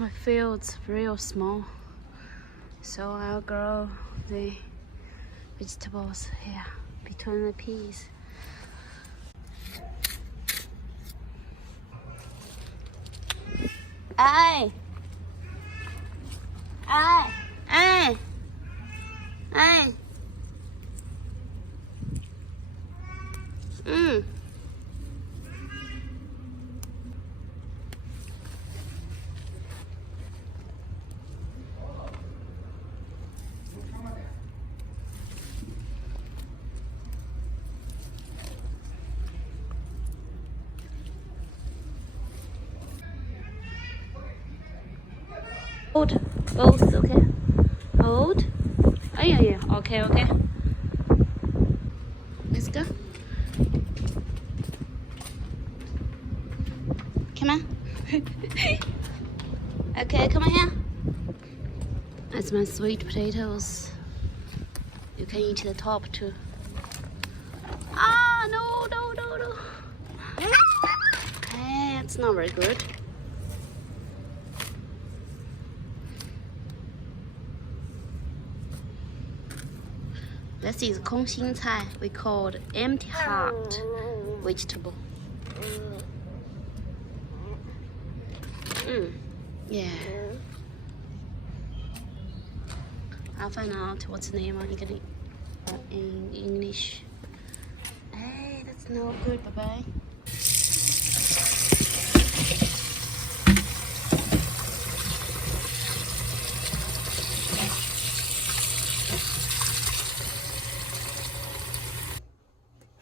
My field's real small, so I'll grow the vegetables here between the peas. Ai, ai, ai, ai. Hold both, okay? Hold. Oh yeah, okay. Let's go. Come on. Okay, come on here. That's my sweet potatoes. You can eat the top too. Ah, no. Hey, it's not very good. This is Xin Cai. We called empty heart vegetable. Yeah. I'll find out what's the name in English. Hey, that's no good. Bye bye.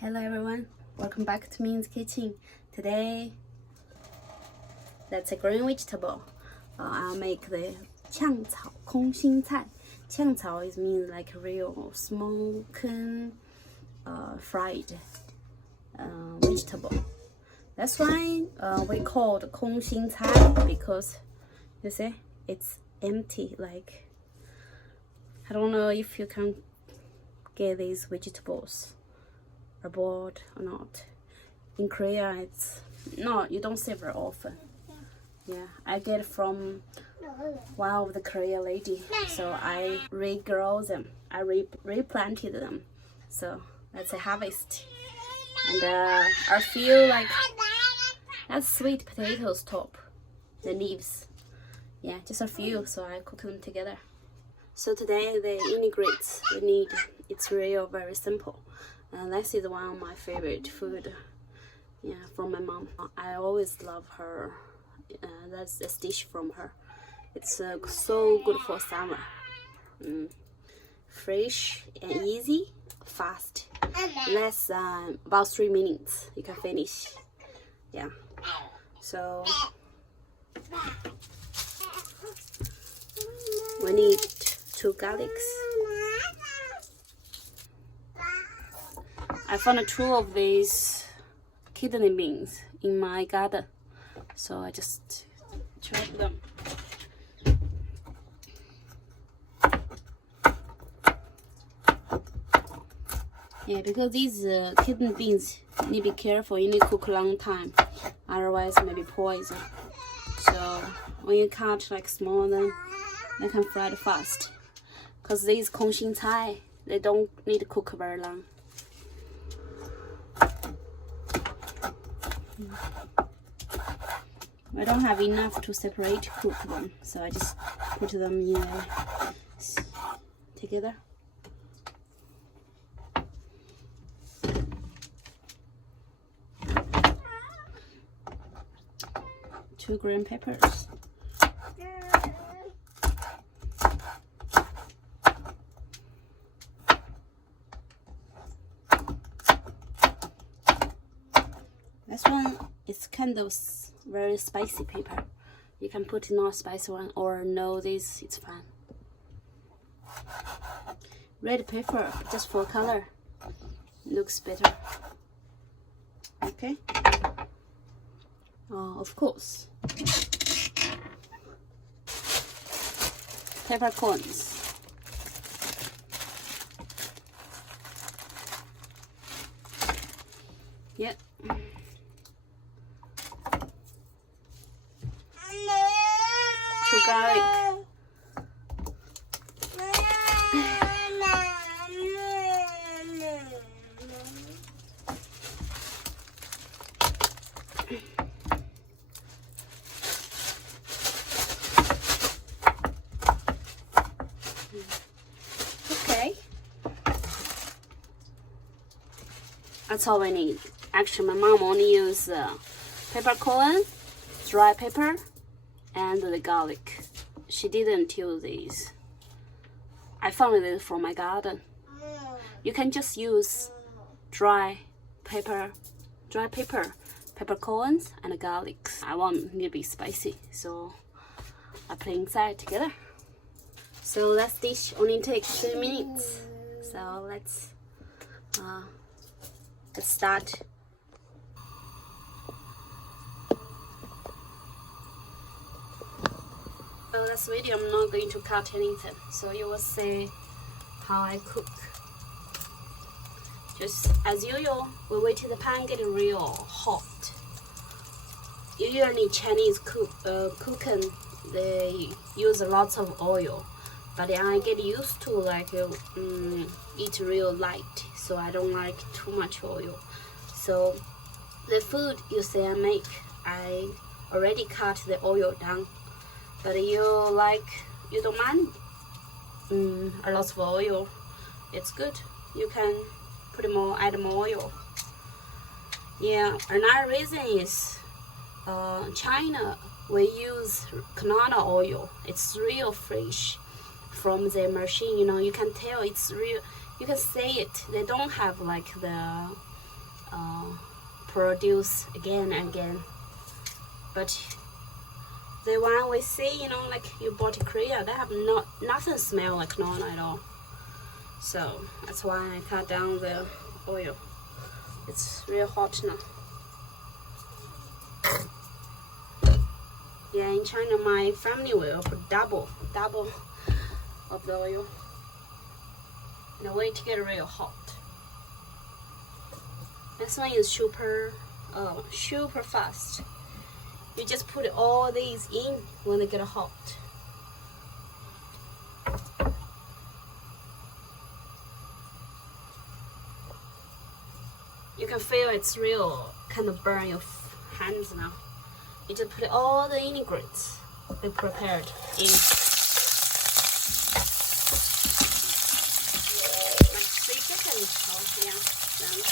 Hello everyone, welcome back to Min's Kitchen. Today, that's a green vegetable. I'll make the 炝草空心菜. 炝草 means like real smoking fried vegetable. That's why we call it 空心菜 because you see it's empty. Like I don't know if you can get these vegetables abroad or not. In Korea, it's not, you don't see very often. Yeah, I get it from one of the Korean lady, so I regrow them. I replanted them, so that's a harvest. And I feel like that's sweet potatoes top, the leaves. Yeah, just a few, so I cook them together. So today the ingredients we need, it's real very simple. This is one of my favorite food, yeah, from my mom. I always love her. That's a dish from her. It's so good for summer. Fresh and easy, fast. Less about 3 minutes you can finish. Yeah. So we need 2 garlics. I found 2 of these kidney beans in my garden, so I just chopped them. Yeah, because these kidney beans, you need to be careful. You need to cook a long time, otherwise maybe poison. So when you cut like small, then they can fry fast. Because these 空心菜, they don't need to cook very long. I don't have enough to separate cook them, so I just put them in together. Two green peppers. This one is kind of very spicy pepper. You can put not spicy one or no, this it's fine. Red pepper, just for color, looks better. Okay. Oh, of course. Peppercorns. Yep. to garlic. Okay. That's all we need. Actually, my mom only used peppercorn, dry pepper, and the garlic. She didn't use these. I found it from my garden. You can just use dry pepper, peppercorns, and garlic. I want it to be spicy, so I put it inside together. So that dish only takes 3 minutes. So let's start. So this video I'm not going to cut anything, so you will see how I cook. Just as usual, we wait till the pan get real hot. Usually Chinese cooking, they use lots of oil, but I get used to like eat real light, so I don't like too much oil. So the food you see I make, I already cut the oil down. But you don't mind a lot of oil, it's good. You can add more oil. Yeah, another reason is China, we use canola oil. It's real fresh from the machine, you know, you can tell it's real. You can see it. They don't have like the produce again and again. But the one we see, you know, like you bought in Korea, they have nothing smell like canola at all. So that's why I cut down the oil. It's real hot now. Yeah, in China, my family will put double of the oil. And wait to get real hot. This one is super fast. You just put all these in when they get hot. You can feel it's real kind of burn your hands now. You just put all the ingredients we prepared in. Like 3 seconds. Oh, yeah. Done.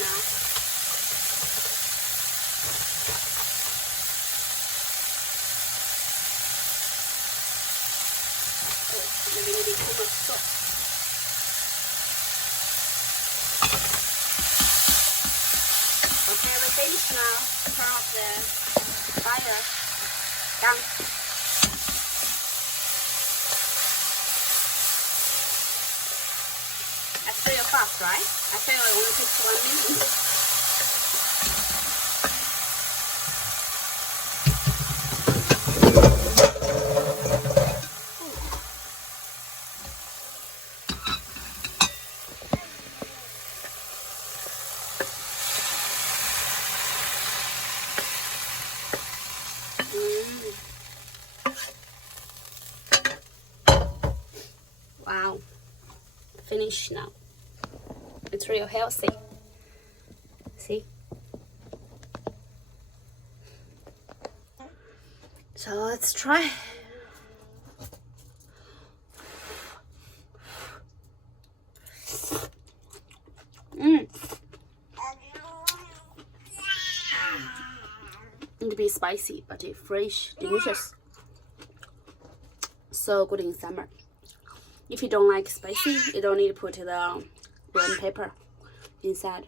Now. Oh, maybe too much salt. Okay, we're finished now. Turn off the fire. Done. That's real fast, right? I feel it only takes 1 minute. Wow, finished now. It's real healthy. See? So let's try. be spicy, but it's fresh, delicious. So good in summer. If you don't like spicy, you don't need to put the green pepper inside.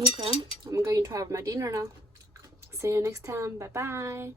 Okay, I'm going to have my dinner now. See you next time. Bye bye.